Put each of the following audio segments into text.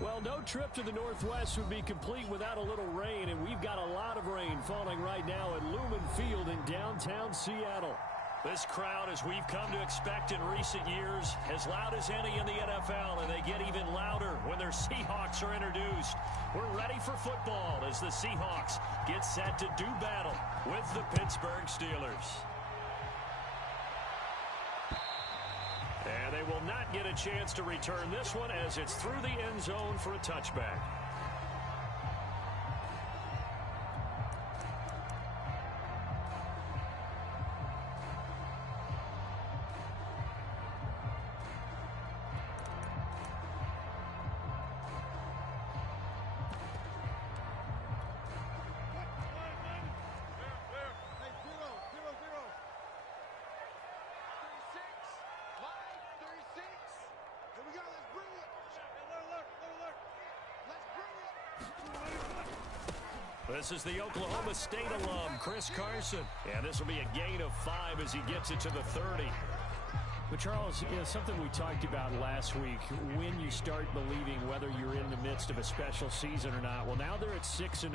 Well, no trip to the Northwest would be complete without a little rain, and we've got a lot of rain falling right now at Lumen Field in downtown Seattle. This crowd, as we've come to expect in recent years, as loud as any in the NFL, and they get even louder when their Seahawks are introduced. We're ready for football as the Seahawks get set to do battle with the Pittsburgh Steelers. And they will not get a chance to return this one as it's through the end zone for a touchback. This is the Oklahoma State alum, Chris Carson. And this will be a gain of 5 as he gets it to the 30. But, Charles, something we talked about last week, when you start believing whether you're in the midst of a special season or not. Well, now they're at 6-0.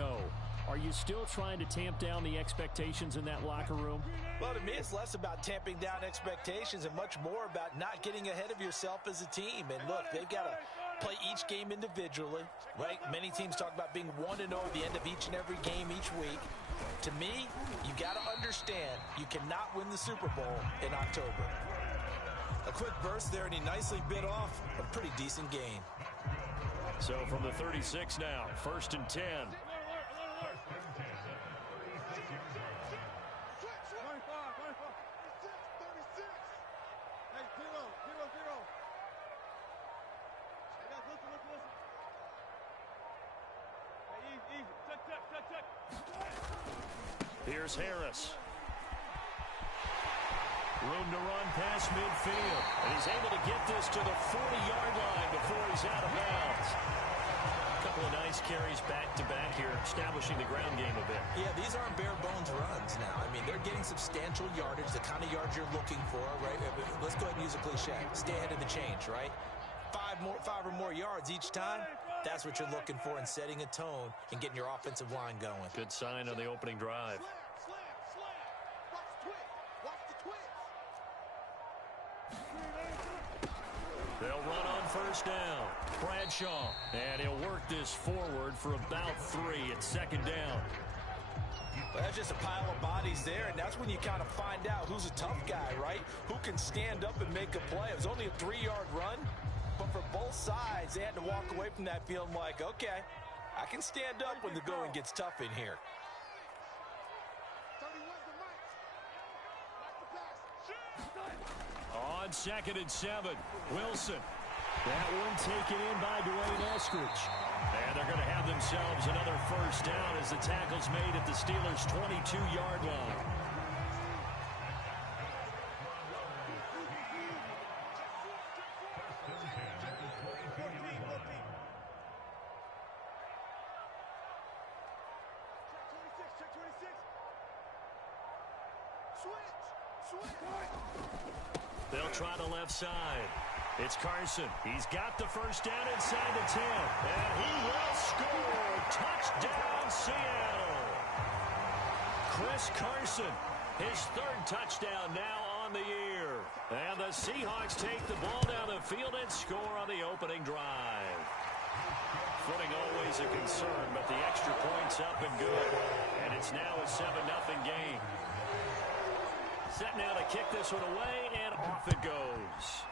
Are you still trying to tamp down the expectations in that locker room? Well, to me, it's less about tamping down expectations and much more about not getting ahead of yourself as a team. And, look, they've got to play each game individually, right? Many teams talk about being 1-0 at the end of each and every game each week. To me, you got to understand you cannot win the Super Bowl in October. A quick burst there, and he nicely bit off a pretty decent gain. So from the 36 now, 1st and 10. Here's Harris. Room to run past midfield. And he's able to get this to the 40-yard line before he's out of bounds. A couple of nice carries back-to-back here, establishing the ground game a bit. Yeah, these aren't bare-bones runs now. I mean, they're getting substantial yardage, the kind of yards you're looking for, right? Let's go ahead and use a cliche. Stay ahead of the change, right? 5 or more yards each time. That's what you're looking for in setting a tone and getting your offensive line going. Good sign on the opening drive. They'll run on 1st down. Bradshaw. And he'll work this forward for about 3 at 2nd down. Well, that's just a pile of bodies there, and that's when you kind of find out who's a tough guy, right? Who can stand up and make a play. It was only a 3-yard run, but for both sides, they had to walk away from that feeling like, okay, I can stand up when the going gets tough in here. On 2nd and 7, Wilson. That one taken in by Dwayne Eskridge. And they're going to have themselves another 1st down as the tackle's made at the Steelers' 22-yard line. They'll try the left side. It's Carson. He's got the 1st down inside the 10. And he will score. Touchdown, Seattle. Chris Carson, his 3rd touchdown now on the year. And the Seahawks take the ball down the field and score on the opening drive. Footing always a concern, but the extra point's up and good. And it's now a 7-0 game. Set now to kick this one away, and off it goes.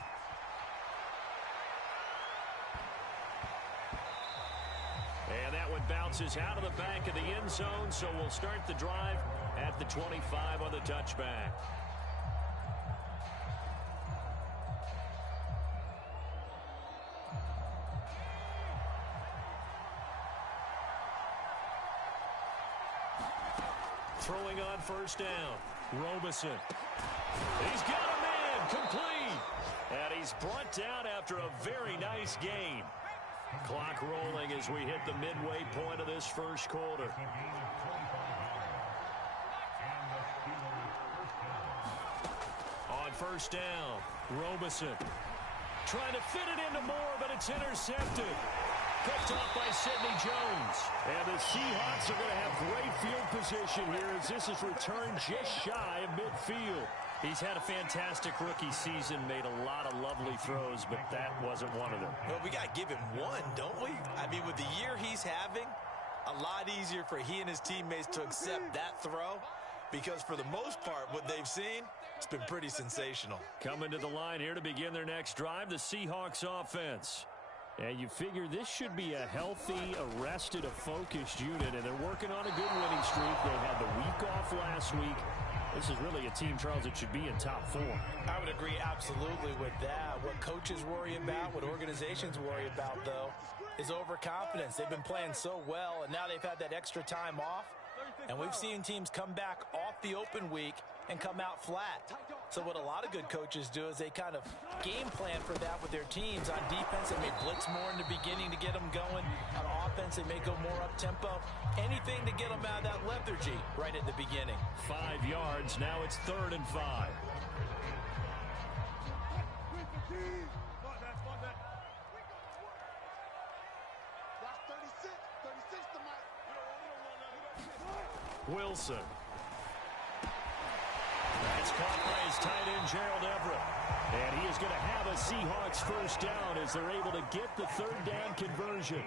And that one bounces out of the back of the end zone, so we'll start the drive at the 25 on the touchback. Throwing on 1st down. Robeson. He's got a man complete. And he's brought down after a very nice gain. Clock rolling as we hit the midway point of this 1st quarter. On 1st down, Robeson. Trying to fit it into Moore, but it's intercepted. picked off by Sidney Jones. And the Seahawks are going to have great field position here as this is returned just shy of midfield. He's had a fantastic rookie season, made a lot of lovely throws, but that wasn't one of them. Well, we got to give him one, don't we? I mean, with the year he's having, a lot easier for he and his teammates to accept that throw because for the most part, what they've seen, it's been pretty sensational. Coming to the line here to begin their next drive, the Seahawks offense. And you figure this should be a healthy, arrested, a focused unit, and they're working on a good winning streak. They had the week off last week. This is really a team, Charles, that should be in top 4. I would agree absolutely with that. What coaches worry about, what organizations worry about, though, is overconfidence. They've been playing so well, and now they've had that extra time off. And we've seen teams come back off the open week and come out flat. So what a lot of good coaches do is they kind of game plan for that with their teams. On defense, they may blitz more in the beginning to get them going. On offense, they may go more up-tempo. Anything to get them out of that lethargy right at the beginning. 5 yards. Now it's 3rd and 5. Wilson. That's caught by his tight end, Gerald Everett. And he is going to have a Seahawks first down as they're able to get the 3rd down conversion.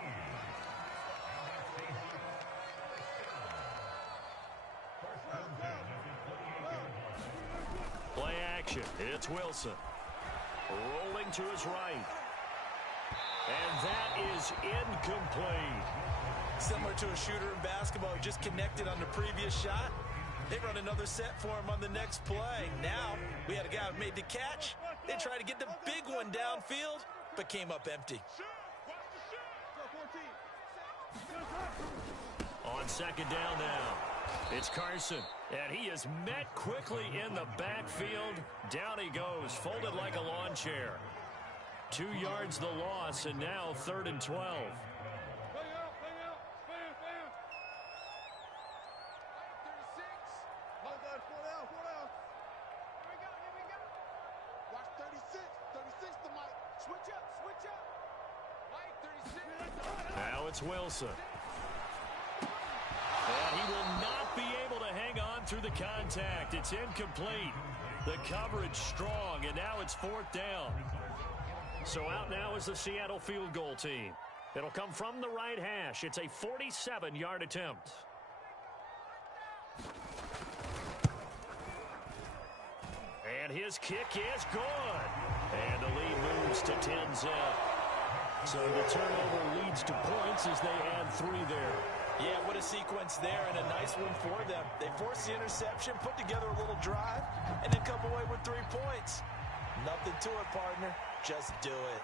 Play action. It's Wilson. Rolling to his right. And that is incomplete. Similar to a shooter in basketball who just connected on the previous shot. They run another set for him on the next play. Now, we had a guy who made the catch. They tried to get the big one downfield, but came up empty. On 2nd down now, it's Carson. And he is met quickly in the backfield. Down he goes, folded like a lawn chair. 2 yards the loss, and now 3rd and 12. Now it's Wilson. And he will not be able to hang on through the contact. It's incomplete. The coverage strong, and now it's 4th down. So out now is the Seattle field goal team. It'll come from the right hash. It's a 47-yard attempt. And his kick is good. And the lead moves to 10-zip. So the turnover leads to points as they add 3 there. Yeah, what a sequence there, and a nice one for them. They forced the interception, put together a little drive, and then come away with 3 points. Nothing to it, partner. Just do it.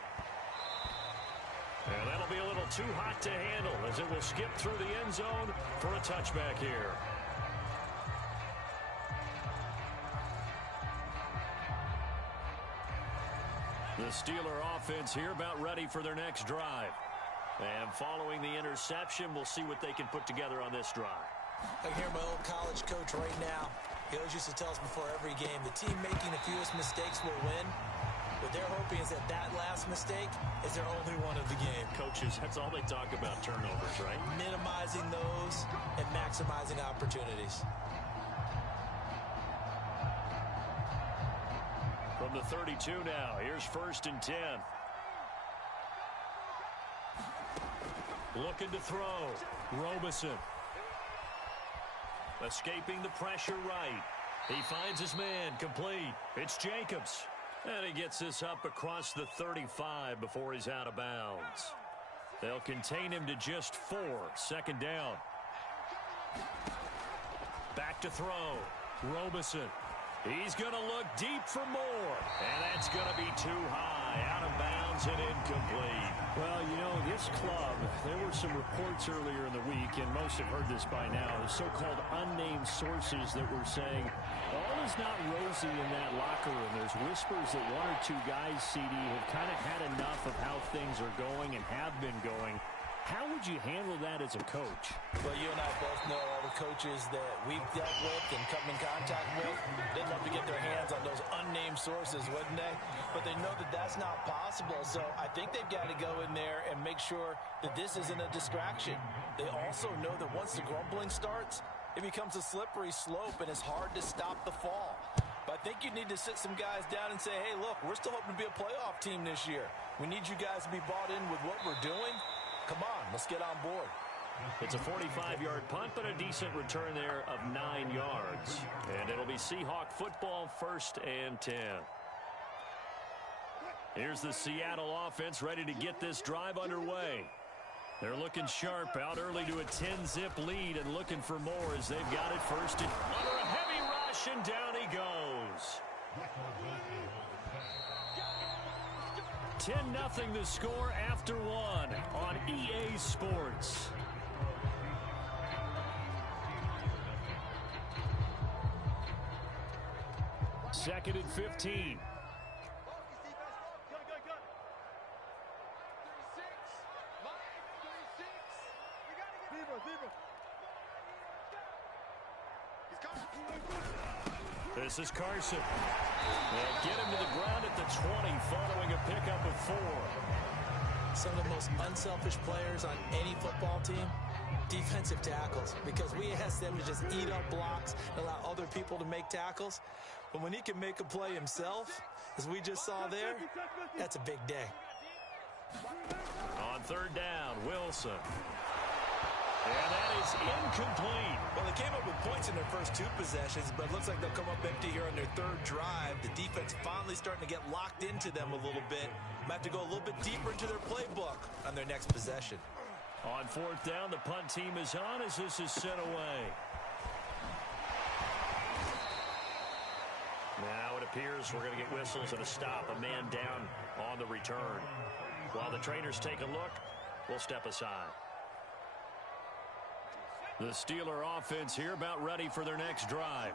And that'll be a little too hot to handle as it will skip through the end zone for a touchback here. The Steeler offense here about ready for their next drive. And following the interception, we'll see what they can put together on this drive. I can hear my old college coach right now. He always used to tell us before every game, the team making the fewest mistakes will win. What they're hoping is that that last mistake is their only one of the game. Coaches, that's all they talk about, turnovers, right? Minimizing those and maximizing opportunities. From the 32 now, here's 1st and 10. Looking to throw. Robeson. Escaping the pressure right. He finds his man, complete. It's Jacobs. And he gets this up across the 35 before he's out of bounds. They'll contain him to just 4. 2nd down. Back to throw. Robeson. He's going to look deep for more. And that's going to be too high. Out of bounds and incomplete. Well, you know, this club, there were some reports earlier in the week, and most have heard this by now, the so-called unnamed sources that were saying all is not rosy in that locker room. There's whispers that 1 or 2 guys, CD, have kind of had enough of how things are going and have been going. How would you handle that as a coach? Well, you and I both know all the coaches that we've dealt with and come in contact with. They'd love to get their hands on those unnamed sources, wouldn't they? But they know that that's not possible. So I think they've got to go in there and make sure that this isn't a distraction. They also know that once the grumbling starts, it becomes a slippery slope and it's hard to stop the fall. But I think you need to sit some guys down and say, hey, look, we're still hoping to be a playoff team this year. We need you guys to be bought in with what we're doing. Come on, let's get on board. It's a 45-yard punt, but a decent return there of 9 yards. And it'll be Seahawk football, 1st and 10. Here's the Seattle offense ready to get this drive underway. They're looking sharp, out early to a 10-zip lead and looking for more as they've got it first. Under a heavy rush, and down he goes. 10-0 the score after 1 on EA Sports. Second and 15. This is Carson. They'll get him to the ground at the 20 following a pickup of 4. Some of the most unselfish players on any football team, defensive tackles, because we ask them to just eat up blocks and allow other people to make tackles. But when he can make a play himself, as we just saw there, that's a big day. On 3rd down, Wilson. And that is incomplete. Well, they came up with points in their first 2 possessions, but it looks like they'll come up empty here on their 3rd drive. The defense finally starting to get locked into them a little bit. Might have to go a little bit deeper into their playbook on their next possession. On 4th down, the punt team is on as this is sent away. Now it appears we're going to get whistles and a stop. A man down on the return. While the trainers take a look, we'll step aside. The Steeler offense here about ready for their next drive.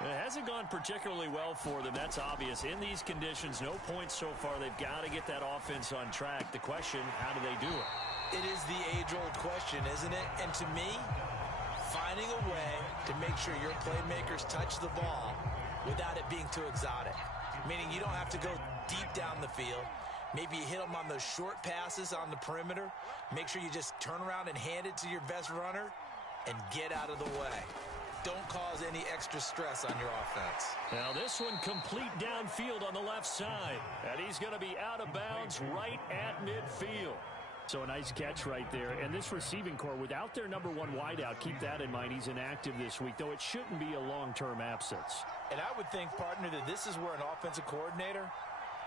It hasn't gone particularly well for them. That's obvious. In these conditions, no points so far. They've got to get that offense on track. The question, how do they do it? It is the age-old question, isn't it? And to me, finding a way to make sure your playmakers touch the ball without it being too exotic. Meaning you don't have to go deep down the field. Maybe you hit them on those short passes on the perimeter. Make sure you just turn around and hand it to your best runner and get out of the way. Don't cause any extra stress on your offense. Now this one complete downfield on the left side. And he's going to be out of bounds right at midfield. So a nice catch right there. And this receiving core, without their number 1 wideout, keep that in mind. He's inactive this week, though it shouldn't be a long-term absence. And I would think, partner, that this is where an offensive coordinator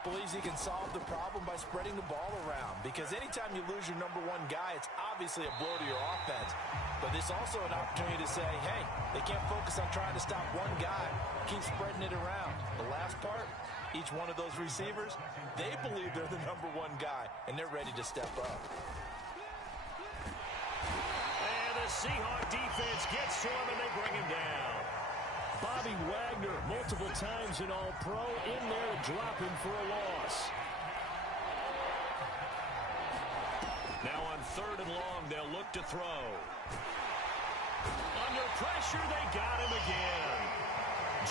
believes he can solve the problem by spreading the ball around. Because anytime you lose your number 1 guy, it's obviously a blow to your offense. But it's also an opportunity to say, hey, they can't focus on trying to stop one guy. Keep spreading it around. The last part, each one of those receivers, they believe they're the number 1 guy, and they're ready to step up. And the Seahawk defense gets to him, and they bring him down. Bobby Wagner, multiple times an All-Pro, in there to drop him for a loss. Now on 3rd and long, they'll look to throw. Under pressure, they got him again.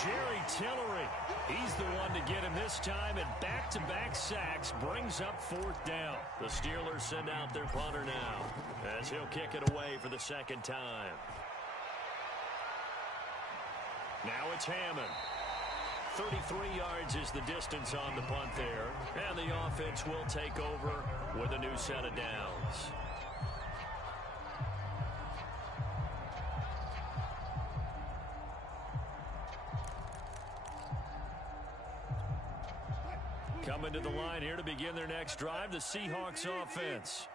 Jerry Tillery, he's the one to get him this time, and back-to-back sacks brings up 4th down. The Steelers send out their punter now, as he'll kick it away for the 2nd time. Now it's Hammond. 33 yards is the distance on the punt there, and the offense will take over with a new set of downs. Coming to the line here to begin their next drive, the Seahawks offense.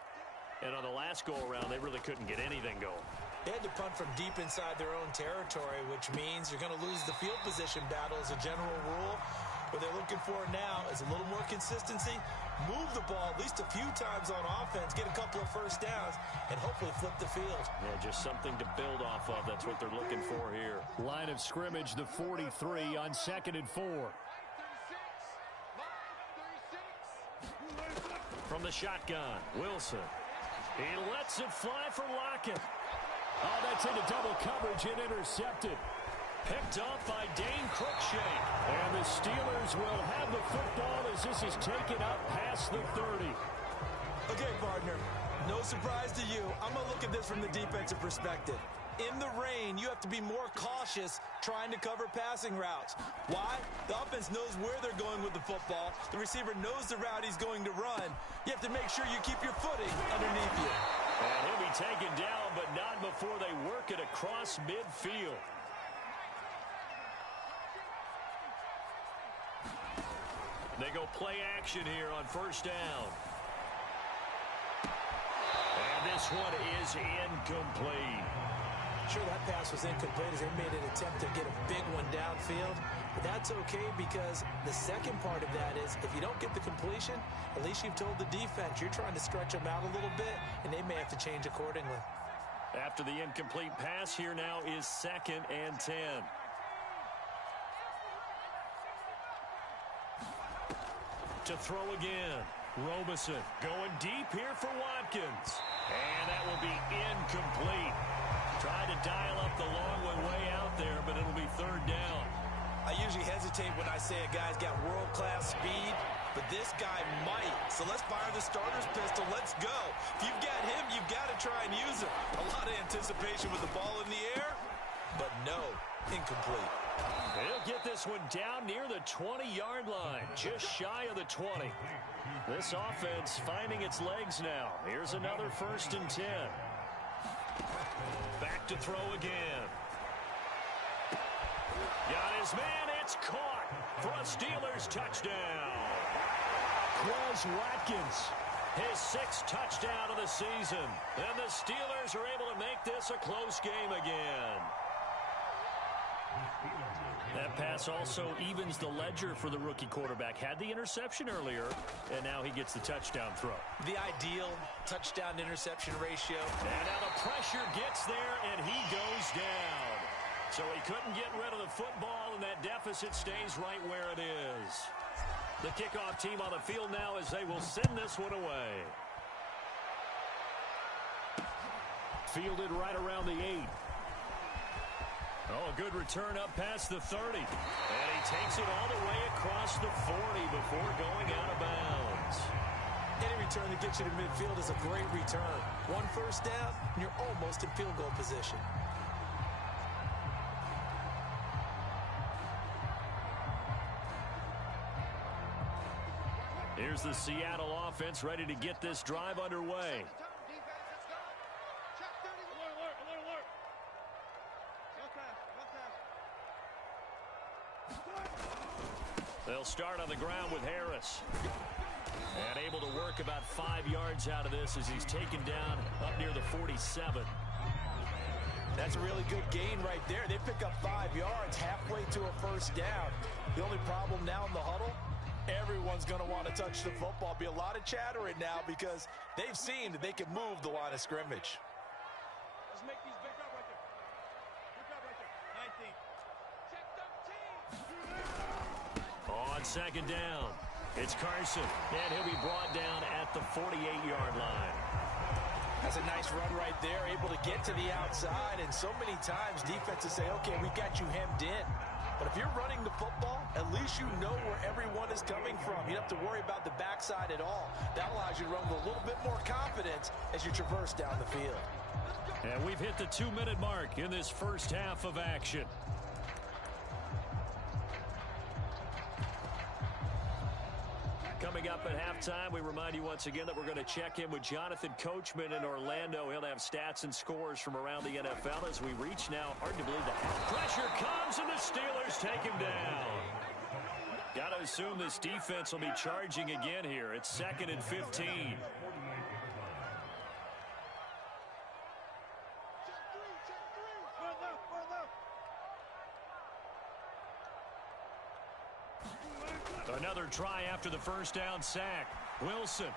And on the last go-around, they really couldn't get anything going. They had to punt from deep inside their own territory, which means you're going to lose the field position battle as a general rule. What they're looking for now is a little more consistency, move the ball at least a few times on offense, get a couple of first downs, and hopefully flip the field. Yeah, just something to build off of. That's what they're looking for here. Line of scrimmage, the 43 on 2nd and 4. From the shotgun, Wilson. He lets it fly for Lockett. Oh, that's into double coverage and intercepted. Picked up by Dane Cruikshank. And the Steelers will have the football as this is taken up past the 30. Okay, partner, no surprise to you. I'm going to look at this from the defensive perspective. In the rain, you have to be more cautious trying to cover passing routes. Why? The offense knows where they're going with the football. The receiver knows the route he's going to run. You have to make sure you keep your footing underneath you. And he'll be taken down, but not before they work it across midfield. They go play action here on first down. And this one is incomplete. Sure, that pass was incomplete as they made an attempt to get a big one downfield. But that's okay because the second part of that is if you don't get the completion, at least you've told the defense you're trying to stretch them out a little bit, and they may have to change accordingly. After the incomplete pass, here now is 2nd and 10. To throw again. Robinson going deep here for Watkins. And that will be incomplete. Trying to dial up the long one way out there, but it'll be 3rd down. I usually hesitate when I say a guy's got world-class speed, but this guy might. So let's fire the starter's pistol. Let's go. If you've got him, you've got to try and use him. A lot of anticipation with the ball in the air, but no, incomplete. He'll get this one down near the 20-yard line, just shy of the 20. This offense finding its legs now. Here's another 1st and 10. Back to throw again. Got his man. It's caught for a Steelers touchdown. Quez Watkins. His 6th touchdown of the season. And the Steelers are able to make this a close game again. That pass also evens the ledger for the rookie quarterback. Had the interception earlier, and now he gets the touchdown throw. The ideal touchdown-interception ratio. And now the pressure gets there, and he goes down. So he couldn't get rid of the football, and that deficit stays right where it is. The kickoff team on the field now as they will send this one away. Fielded right around the 8. Oh, a good return up past the 30. And he takes it all the way across the 40 before going out of bounds. Any return that gets you to midfield is a great return. 1 first down, and you're almost in field goal position. Here's the Seattle offense ready to get this drive underway. They'll start on the ground with Harris. And able to work about 5 yards out of this as he's taken down up near the 47. That's a really good gain right there. They pick up 5 yards halfway to a first down. The only problem now in the huddle, everyone's going to want to touch the football. Be a lot of chattering now because they've seen that they can move the line of scrimmage. Let's make these big up right there. Big up right there. 19. Check the team. On 2nd down, it's Carson, and he'll be brought down at the 48-yard line. That's a nice run right there, able to get to the outside, and so many times defenses say, okay, we got you hemmed in. But if you're running the football, at least you know where everyone is coming from. You don't have to worry about the backside at all. That allows you to run with a little bit more confidence as you traverse down the field. And we've hit the 2-minute mark in this first half of action. Coming up at halftime, we remind you once again that we're going to check in with Jonathan Coachman in Orlando. He'll have stats and scores from around the NFL as we reach now. Hard to believe the pressure comes and the Steelers take him down. Got to assume this defense will be charging again here. It's 2nd and 15. Another try after the first down sack. Wilson.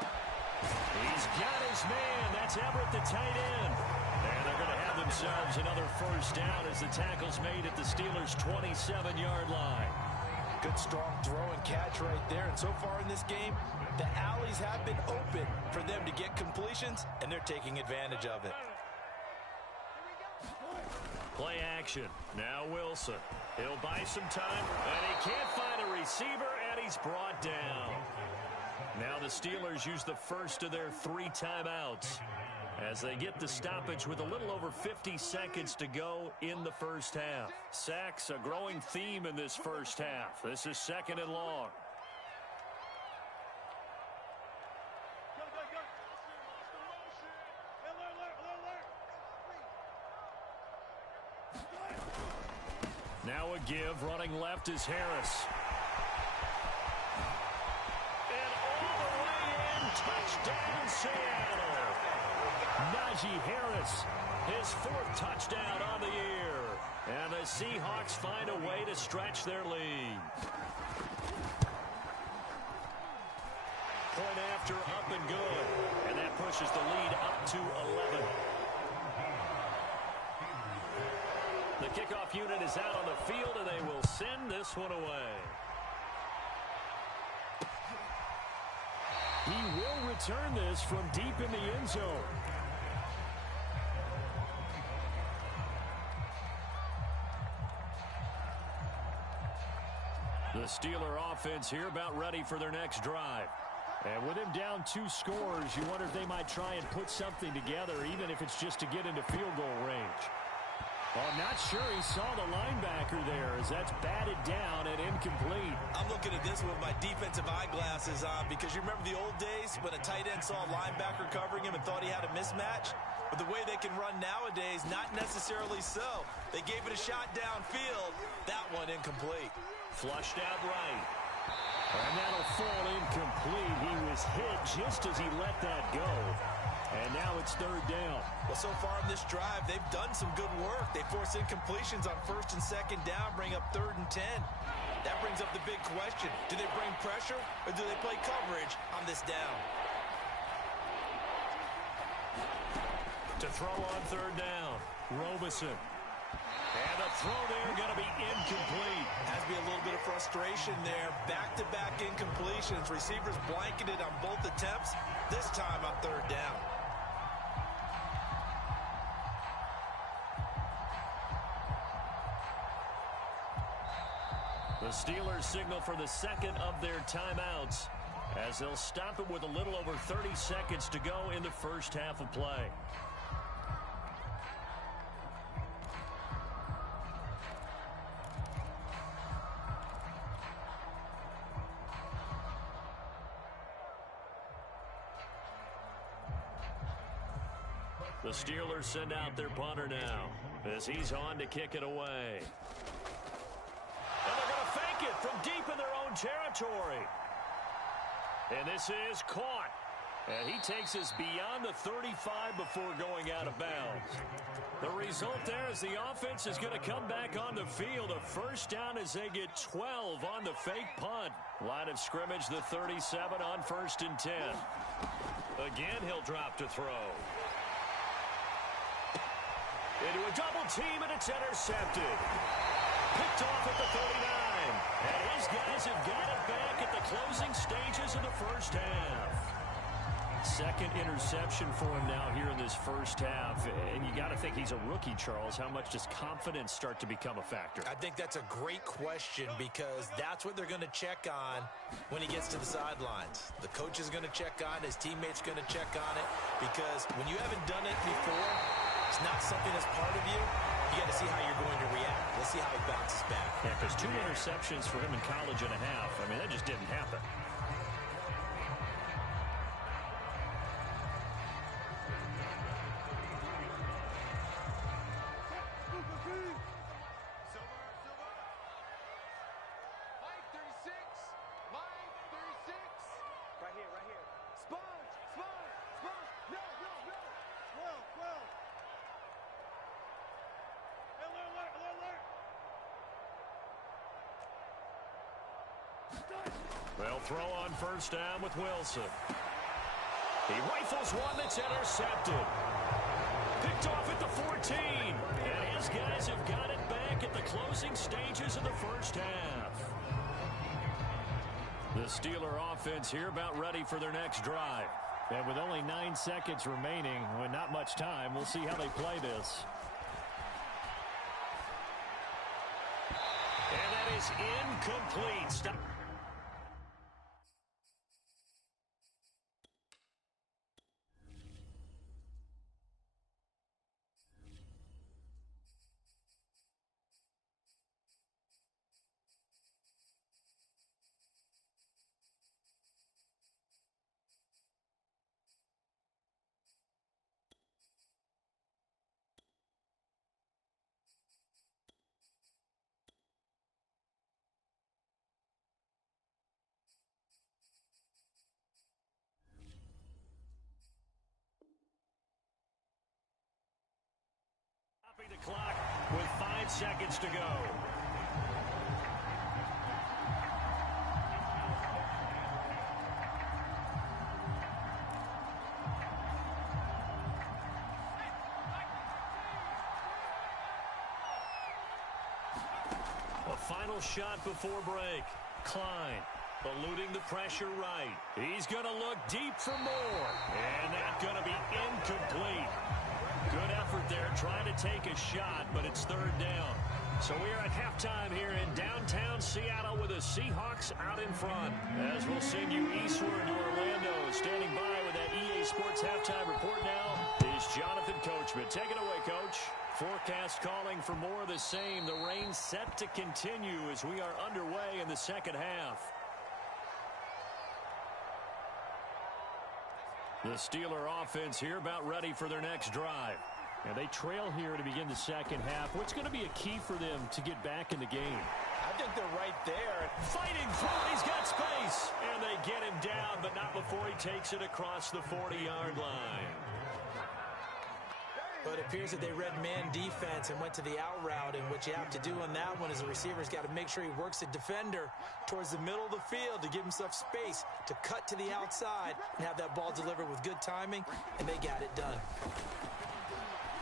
He's got his man. That's Everett, the tight end. And they're going to have themselves another first down as the tackle's made at the Steelers' 27-yard line. Good, strong throw and catch right there. And so far in this game, the alleys have been open for them to get completions, and they're taking advantage of it. Play action. Now Wilson. He'll buy some time, and he can't find a receiver, and he's brought down. Now the Steelers use the first of their 3 timeouts as they get the stoppage with a little over 50 seconds to go in the first half. Sacks, a growing theme in this first half. This is 2nd and long. Now a give. Running left is Harris. And all the way in. Touchdown, Seattle. Najee Harris, his 4th touchdown on the year. And the Seahawks find a way to stretch their lead. Point after, up and good. And that pushes the lead up to 11. The kickoff unit is out on the field, and they will send this one away. He will return this from deep in the end zone. The Steeler offense here about ready for their next drive. And with him down 2 scores, you wonder if they might try and put something together, even if it's just to get into field goal range. Well, I'm not sure he saw the linebacker there as that's batted down and incomplete. I'm looking at this with my defensive eyeglasses on because you remember the old days when a tight end saw a linebacker covering him and thought he had a mismatch? But the way they can run nowadays, not necessarily so. They gave it a shot downfield. That one incomplete. Flushed out right. And that'll fall incomplete. He was hit just as he let that go. And now it's 3rd down. Well, so far in this drive, they've done some good work. They force incompletions on 1st and 2nd down, bring up 3rd and 10. That brings up the big question. Do they bring pressure or do they play coverage on this down? To throw on 3rd down, Robinson. And the throw there going to be incomplete. Has to be a little bit of frustration there. Back-to-back incompletions. Receivers blanketed on both attempts, this time on 3rd down. The Steelers signal for the 2nd of their timeouts as they'll stop it with a little over 30 seconds to go in the first half of play. The Steelers send out their punter now as he's on to kick it away. And they're going to fake it from deep in their own territory. And this is caught. And he takes us beyond the 35 before going out of bounds. The result there is the offense is going to come back on the field. A 1st down as they get 12 on the fake punt. Line of scrimmage, the 37 on 1st and 10. Again, he'll drop to throw. Into a double team, and it's intercepted. Picked off at the 39. And his guys have got it back at the closing stages of the first half. 2nd interception for him now here in this first half. And you got to think he's a rookie, Charles. How much does confidence start to become a factor? I think that's a great question because that's what they're going to check on when he gets to the sidelines. The coach is going to check on, his teammates going to check on it because when you haven't done it before, it's not something that's part of you. You got to see how you're going to react. Let's see how he bounces back. Yeah, because 2 interceptions for him in college and a half. I mean, that just didn't happen. They'll throw on 1st down with Wilson. He rifles one that's intercepted. Picked off at the 14. And his guys have got it back at the closing stages of the first half. The Steeler offense here about ready for their next drive. And with only 9 seconds remaining, with not much time, we'll see how they play this. And that is incomplete. Stop. The clock with 5 seconds to go. A final shot before break. Klein eluding the pressure right. He's going to look deep for more. And that's going to be incomplete. Good effort there, trying to take a shot, but it's third down. So we are at halftime here in downtown Seattle with the Seahawks out in front. As we'll send you eastward to Orlando. Standing by with that EA Sports halftime report now is Jonathan Coachman. Take it away, Coach. Forecast calling for more of the same. The rain set to continue as we are underway in the second half. The Steeler offense here about ready for their next drive. And they trail here to begin the second half. What's going to be a key for them to get back in the game? I think they're right there. Fighting through, he's got space. And they get him down, but not before he takes it across the 40-yard line. But it appears that they read man defense and went to the out route, and what you have to do on that one is the receiver's got to make sure he works the defender towards the middle of the field to give himself space to cut to the outside and have that ball delivered with good timing, and they got it done.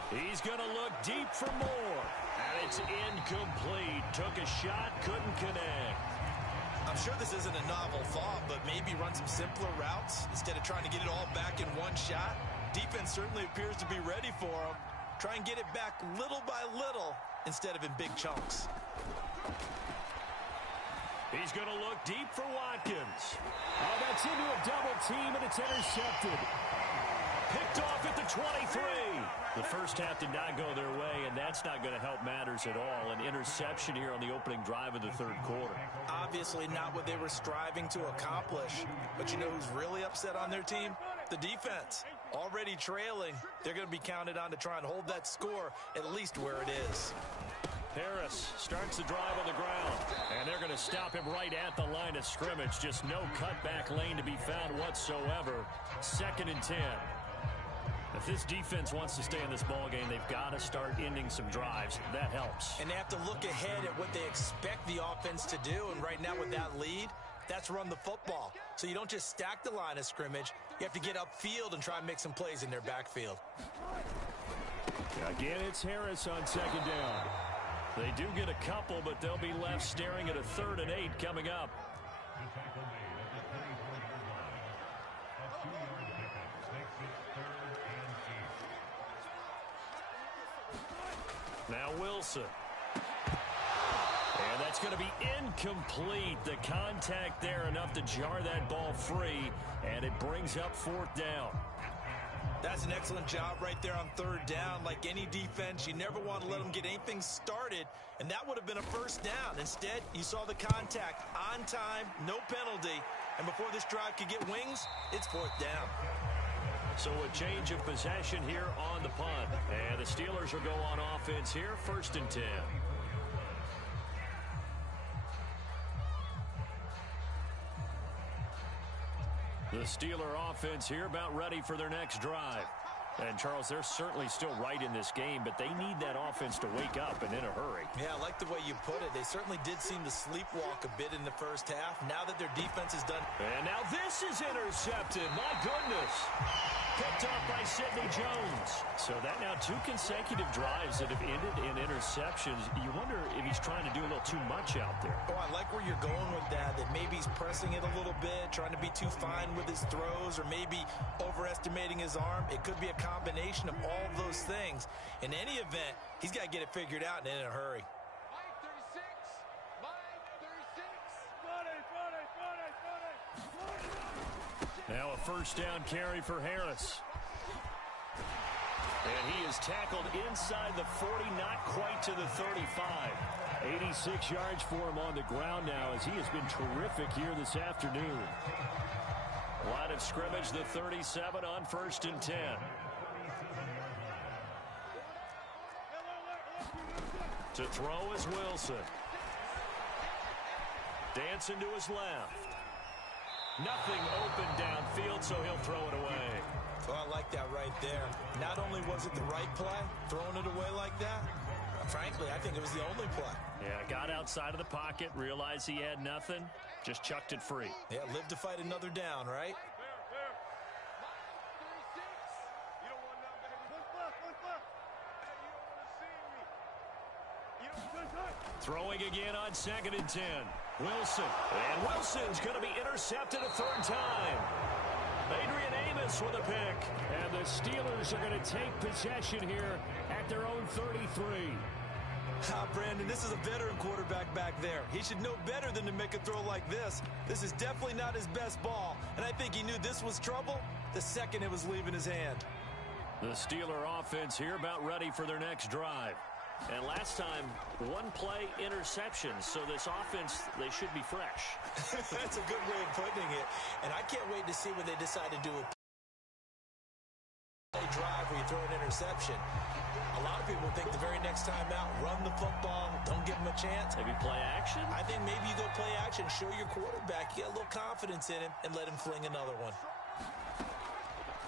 He's going to look deep for more, and it's incomplete. Took a shot, couldn't connect. I'm sure this isn't a novel thought, but maybe run some simpler routes instead of trying to get it all back in one shot. Defense certainly appears to be ready for him. Try and get it back little by little instead of in big chunks. He's going to look deep for Watkins. Oh, that's into a double team, and it's intercepted. Picked off at the 23. The first half did not go their way, and that's not going to help matters at all. An interception here on the opening drive of the third quarter. Obviously not what they were striving to accomplish. But you know who's really upset on their team? The defense. Already trailing. They're going to be counted on to try and hold that score at least where it is. Harris starts the drive on the ground, and they're going to stop him right at the line of scrimmage. Just no cutback lane to be found whatsoever. 2nd and 10. If this defense wants to stay in this ballgame, they've got to start ending some drives. That helps. And they have to look ahead at what they expect the offense to do. And right now with that lead, that's run the football. So you don't just stack the line of scrimmage. You have to get upfield and try and make some plays in their backfield. Again, it's Harris on 2nd down. They do get a couple, but they'll be left staring at a 3rd and 8 coming up. Now Wilson. And that's going to be incomplete. The contact there enough to jar that ball free, and it brings up 4th down. That's an excellent job right there on 3rd down. Like any defense, you never want to let them get anything started, and that would have been a 1st down. Instead, you saw the contact on time, no penalty, and before this drive could get wings, it's 4th down. So a change of possession here on the punt, and the Steelers will go on offense here, 1st and 10. The Steeler offense here about ready for their next drive. And, Charles, they're certainly still right in this game, but they need that offense to wake up and in a hurry. Yeah, I like the way you put it. They certainly did seem to sleepwalk a bit in the first half. Now that their defense is done. And now this is intercepted. My goodness. Picked up by Sidney Jones. So that now 2 consecutive drives that have ended in interceptions. You wonder if he's trying to do a little too much out there. Oh, I like where you're going with that maybe he's pressing it a little bit, trying to be too fine with his throws, or maybe overestimating his arm. It could be a combination of all of those things. In any event, he's got to get it figured out and in a hurry. Now a first down carry for Harris. And he is tackled inside the 40, not quite to the 35. 86 yards for him on the ground now, as he has been terrific here this afternoon. Line of scrimmage, the 37 on 1st and 10. To throw is Wilson. Dancing to his left. Nothing open downfield, so he'll throw it away. Well, I like that right there. Not only was it the right play, throwing it away like that, frankly, I think it was the only play. Yeah, got outside of the pocket, realized he had nothing, just chucked it free. Yeah, live to fight another down, right? Throwing again on 2nd and 10. Wilson. And Wilson's going to be intercepted a 3rd time. Adrian Amos with a pick. And the Steelers are going to take possession here at their own 33. Brandon, this is a veteran quarterback back there. He should know better than to make a throw like this. This is definitely not his best ball, and I think he knew this was trouble the second it was leaving his hand. The Steeler offense here about ready for their next drive. And last time, 1 play interception, so this offense, they should be fresh. That's a good way of putting it, and I can't wait to see when they decide to do a play drive where you throw an interception. A lot of people think the very next time out, run the football, don't give him a chance. Maybe play action? I think maybe you go play action, show your quarterback, you get a little confidence in him, and let him fling another one.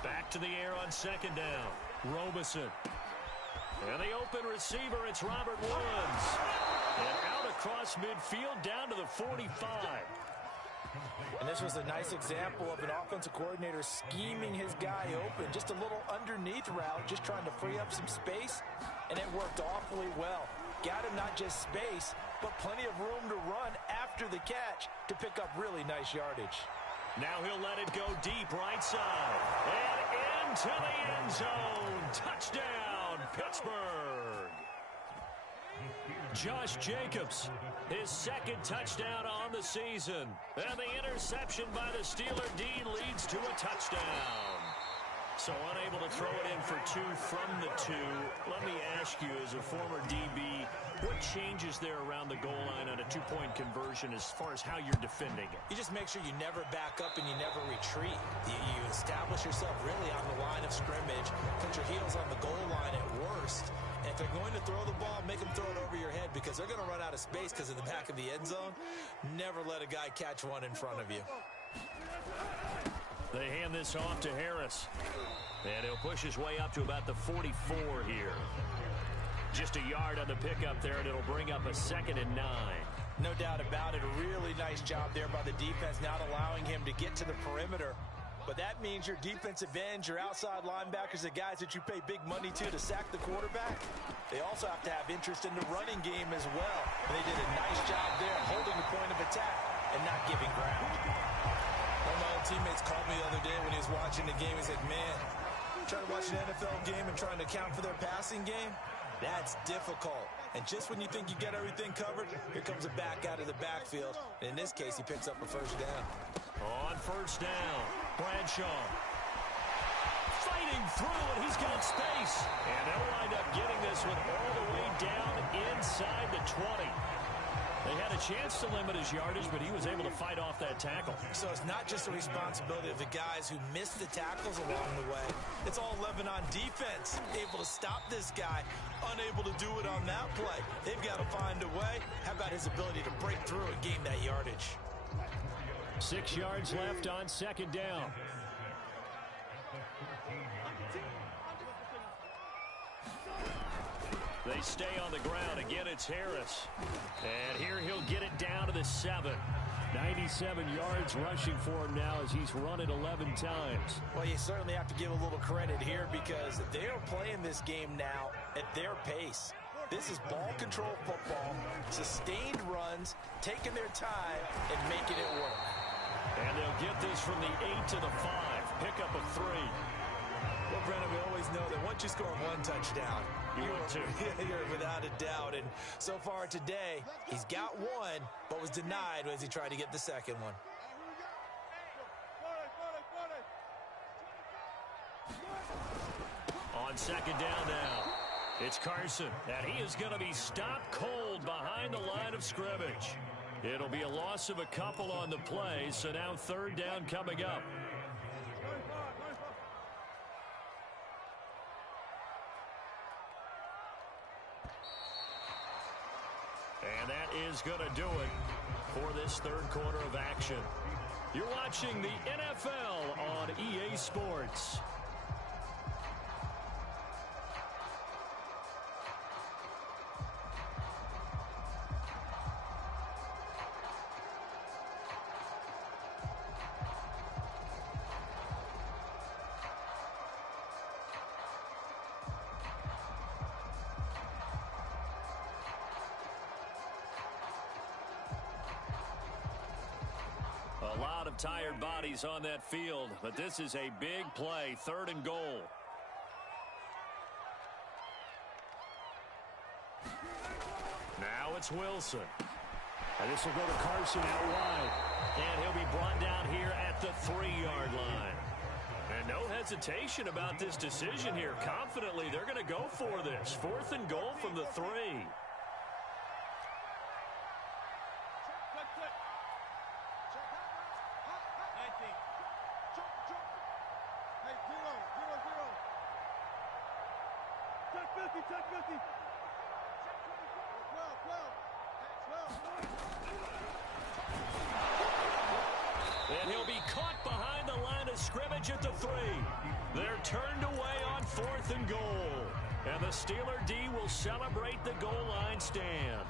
Back to the air on 2nd down. Robeson. And the open receiver, it's Robert Woods. And out across midfield, down to the 45. And this was a nice example of an offensive coordinator scheming his guy open. Just a little underneath route, just trying to free up some space. And it worked awfully well. Got him not just space, but plenty of room to run after the catch to pick up really nice yardage. Now he'll let it go deep right side. And into the end zone. Touchdown, Pittsburgh. Josh Jacobs, his 2nd touchdown on the season. And the interception by the Steeler D leads to a touchdown. So unable to throw it in for 2 from the 2. Let me ask you, as a former DB, what changes there around the goal line on a 2-point conversion as far as how you're defending it? You just make sure you never back up and you never retreat. You establish yourself really on the line of scrimmage, put your heels on the goal line at worst. And if they're going to throw the ball, make them throw it over your head, because they're going to run out of space because of the back of the end zone. Never let a guy catch one in front of you. They hand this off to Harris. And he'll push his way up to about the 44 here. Just a yard on the pickup there, and it'll bring up a 2nd and 9. No doubt about it. A really nice job there by the defense, not allowing him to get to the perimeter. But that means your defensive ends, your outside linebackers, the guys that you pay big money to sack the quarterback, they also have to have interest in the running game as well. And they did a nice job there holding the point of attack and not giving ground. One of my old teammates called me the other day when he was watching the game. He said, man, trying to watch an NFL game and trying to account for their passing game, that's difficult. And just when you think you get everything covered, here comes a back out of the backfield. And in this case, he picks up a 1st down. On 1st down, Bradshaw fighting through, and he's got space. And they'll wind up getting this one all the way down inside the 20. They had a chance to limit his yardage, but he was able to fight off that tackle. So it's not just the responsibility of the guys who missed the tackles along the way. It's all Lebanon defense, able to stop this guy, unable to do it on that play. They've got to find a way. How about his ability to break through and gain that yardage? 6 yards left on 2nd down. They stay on the ground. Again, it's Harris. And here he'll get it down to the 7. 97 yards rushing for him now as he's run it 11 times. Well, you certainly have to give a little credit here because they are playing this game now at their pace. This is ball control football, sustained runs, taking their time, and making it work. And they'll get this from the 8 to the 5. Pick up a 3. Well, Brennan, we always know that once you score one touchdown, you're without a doubt. And so far today, he's got one, but was denied as he tried to get the second one. On second down now, it's Carson, and he is going to be stopped cold behind the line of scrimmage. It'll be a loss of a couple on the play, so now third down coming up. And that is going to do it for this third quarter of action. You're watching the NFL on EA Sports. A lot of tired bodies on that field, but this is a big play, 3rd and goal. Now it's Wilson. And this will go to Carson out wide. And he'll be brought down here at the 3-yard line. And no hesitation about this decision here. Confidently, they're going to go for this. 4th and goal from the 3. And he'll be caught behind the line of scrimmage at the 3. They're turned away on 4th and goal. And the Steeler D will celebrate the goal line stand.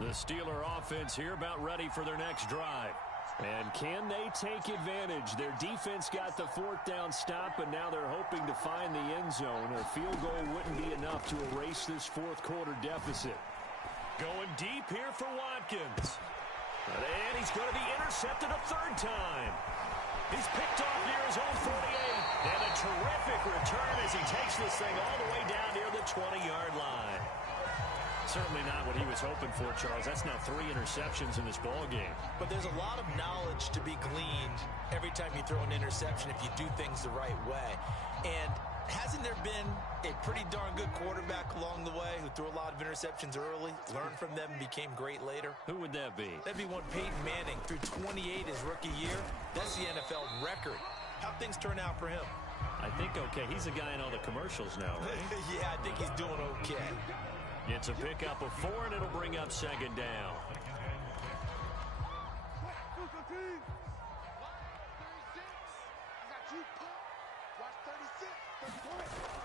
The Steeler offense here about ready for their next drive. And can they take advantage? Their defense got the 4th down stop, and now they're hoping to find the end zone. A field goal wouldn't be enough to erase this 4th quarter deficit. Going deep here for Watkins. And he's going to be intercepted a 3rd time. He's picked off near his own 48. And a terrific return as he takes this thing all the way down near the 20-yard line. Certainly not what he was hoping for, Charles. That's now 3 interceptions in this ball game. But there's a lot of knowledge to be gleaned every time you throw an interception if you do things the right way. And hasn't there been a pretty darn good quarterback along the way who threw a lot of interceptions early, learned from them, and became great later? Who would that be? That'd be one Peyton Manning. Threw 28 his rookie year. That's the NFL record. How'd things turn out for him? I think okay. He's a guy in all the commercials now, right? Yeah, I think he's doing okay. It's a pickup of 4, and it'll bring up 2nd down.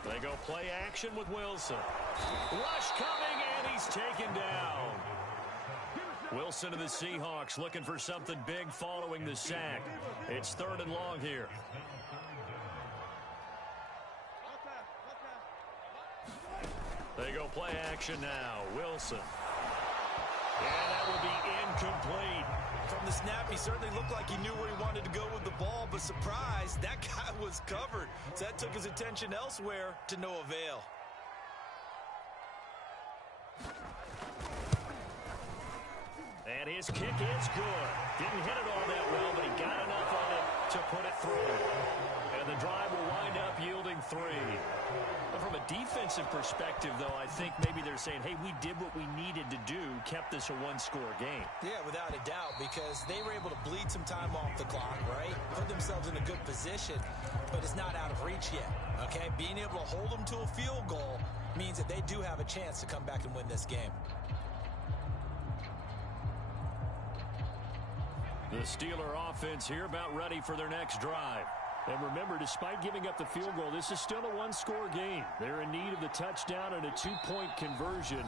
They go play action with Wilson. Rush coming, and he's taken down. Wilson of the Seahawks looking for something big following the sack. It's 3rd and long here. They go play action now. Wilson. And that will be incomplete. From the snap, he certainly looked like he knew where he wanted to go with the ball, but surprise, that guy was covered. So that took his attention elsewhere to no avail. And his kick is good. Didn't hit it all that well, but he got enough on it to put it through. And the drive will wind up yielding 3. From a defensive perspective, though, I think maybe they're saying, hey, we did what we needed to do, kept this a 1-score game. Yeah, without a doubt, because they were able to bleed some time off the clock, right? Put themselves in a good position, but it's not out of reach yet, okay? Being able to hold them to a field goal means that they do have a chance to come back and win this game. The Steeler offense here about ready for their next drive. And remember, despite giving up the field goal, this is still a one-score game. They're in need of the touchdown and a two-point conversion.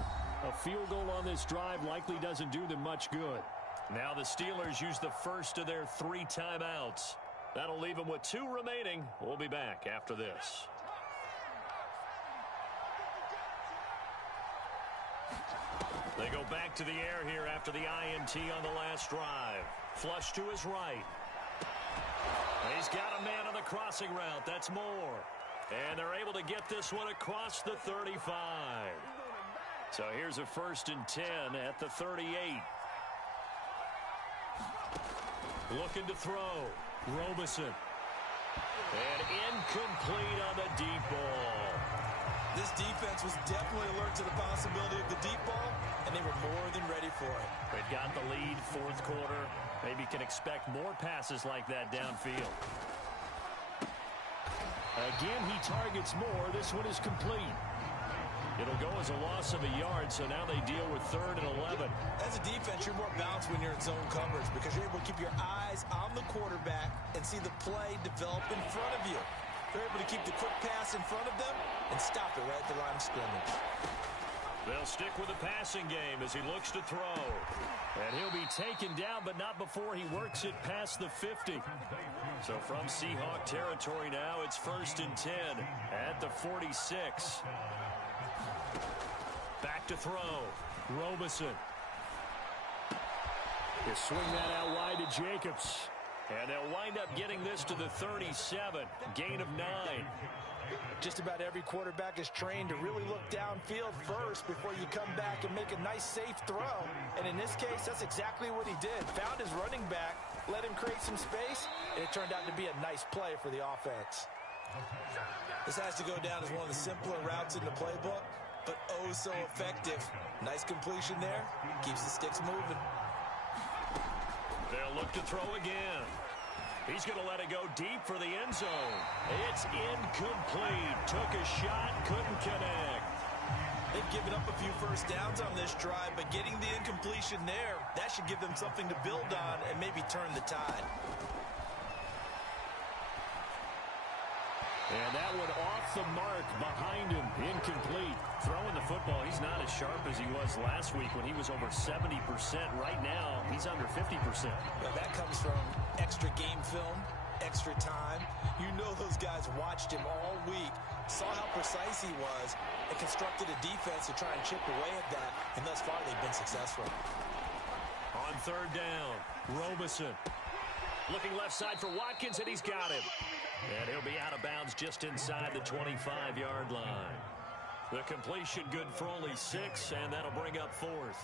A field goal on this drive likely doesn't do them much good. Now the Steelers use the first of their 3 timeouts. That'll leave them with 2 remaining. We'll be back after this. They go back to the air here after the INT on the last drive. Flush to his right. He's got a man on the crossing route. That's Moore. And they're able to get this one across the 35. So here's a 1st and 10 at the 38. Looking to throw. Robeson. And incomplete on the deep ball. This defense was definitely alert to the possibility of the deep ball, and they were more than ready for it. They've got the lead, 4th quarter. Maybe can expect more passes like that downfield. Again, he targets Moore. This one is complete. It'll go as a loss of a yard, so now they deal with 3rd and 11. As a defense, you're more balanced when you're in zone coverage because you're able to keep your eyes on the quarterback and see the play develop in front of you. They're able to keep the quick pass in front of them and stop it right at the line of scrimmage. They'll stick with the passing game as he looks to throw. And he'll be taken down, but not before he works it past the 50. So from Seahawk territory now, it's 1st and 10 at the 46. Back to throw. Robeson. He'll swing that out wide to Jacobs. And they'll wind up getting this to the 37. Gain of 9. Just about every quarterback is trained to really look downfield first before you come back and make a nice, safe throw. And in this case, that's exactly what he did. Found his running back, let him create some space, and it turned out to be a nice play for the offense. This has to go down as one of the simpler routes in the playbook, but oh so effective. Nice completion there. Keeps the sticks moving. They'll look to throw again. He's going to let it go deep for the end zone. It's incomplete. Took a shot, couldn't connect. They've given up a few first downs on this drive, but getting the incompletion there, that should give them something to build on and maybe turn the tide. And that one off the mark behind him. Incomplete. Throwing the football, he's not as sharp as he was last week when he was over 70%. Right now, he's under 50%. Well, that comes from extra game film, extra time. You know those guys watched him all week, saw how precise he was, and constructed a defense to try and chip away at that. And thus far, they've been successful. On 3rd down, Robeson. Looking left side for Watkins, and he's got him. And he'll be out of bounds just inside the 25-yard line. The completion good for only 6, and that'll bring up 4th.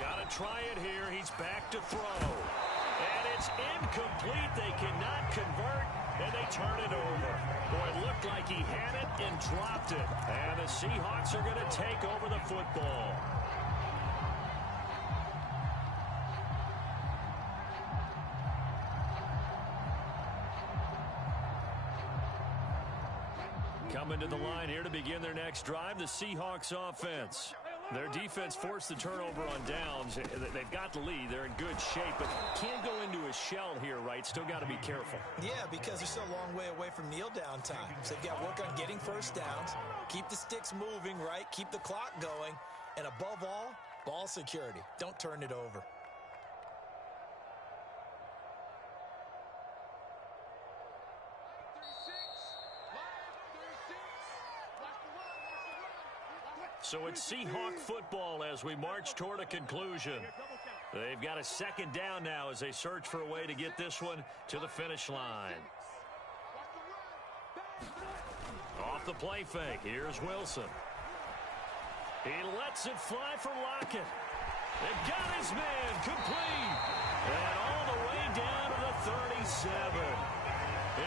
Gotta try it here. He's back to throw. And it's incomplete. They cannot convert, and they turn it over. Boy, it looked like he had it and dropped it. And the Seahawks are going to take over the football. Coming to the line here to begin their next drive, the Seahawks offense. Their defense forced the turnover on downs. They've got the lead. They're in good shape, but can't go into a shell here, right? Still got to be careful. Yeah, because they're still a long way away from kneel down time. So they've got to work on getting first downs, keep the sticks moving, right? Keep the clock going, and above all, ball security. Don't turn it over. So it's Seahawk football as we march toward a conclusion. They've got a 2nd down now as they search for a way to get this one to the finish line. Off the play fake, here's Wilson. He lets it fly for Lockett. They've got his man complete. And all the way down to the 37.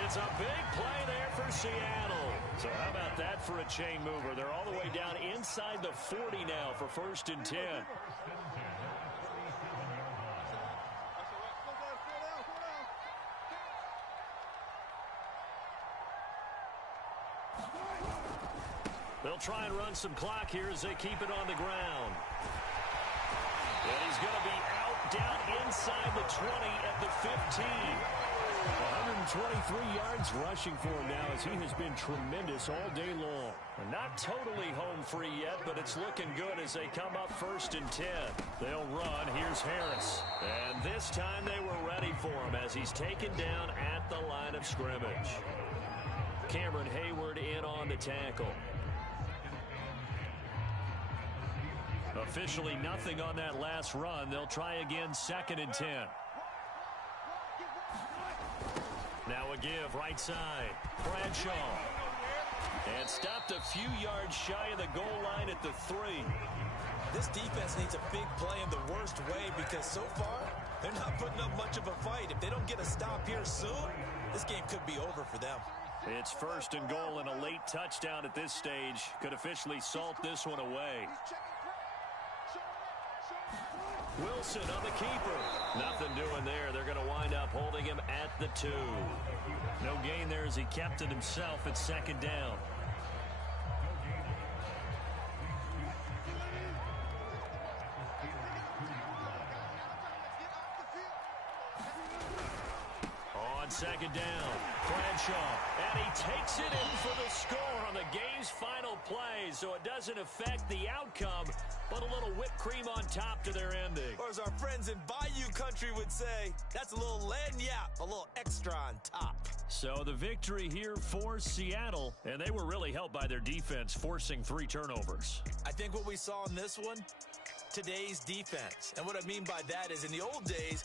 It's a big play there for Seattle. So how about that for a chain mover? They're all the way down inside the 40 now for 1st and 10. They'll They'll try and run some clock here as they keep it on the ground. And he's going to be out down inside the 20 at the 15. 123 yards rushing for him now as he has been tremendous all day long. Not totally home free yet, but it's looking good as they come up 1st and 10. They'll run. Here's Harris. And this time they were ready for him as he's taken down at the line of scrimmage. Cameron Hayward in on the tackle. Officially nothing on that last run. They'll try again 2nd and 10. Now a give right side. Bradshaw. And stopped a few yards shy of the goal line at the 3. This defense needs a big play in the worst way because so far they're not putting up much of a fight. If they don't get a stop here soon, this game could be over for them. It's 1st and goal, and a late touchdown at this stage could officially salt this one away. Wilson on the keeper. Nothing doing there. They're going to wind up holding him at the 2. No gain there as he kept it himself at 2nd down. On 2nd down, Bradshaw, and he takes it in for the score on the game's final play, so it doesn't affect the outcome, but a little whipped cream on top to their ending. Or as our friends in Bayou Country would say, that's a little lagniappe, a little extra on top. So the victory here for Seattle, and they were really helped by their defense, forcing 3 turnovers. I think what we saw in this one, today's defense. And what I mean by that is in the old days,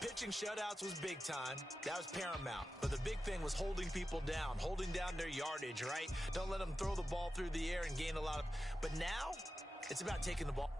pitching shutouts was big time. That was paramount. But the big thing was holding people down, holding down their yardage, right? Don't let them throw the ball through the air and gain a lot of... But now, it's about taking the ball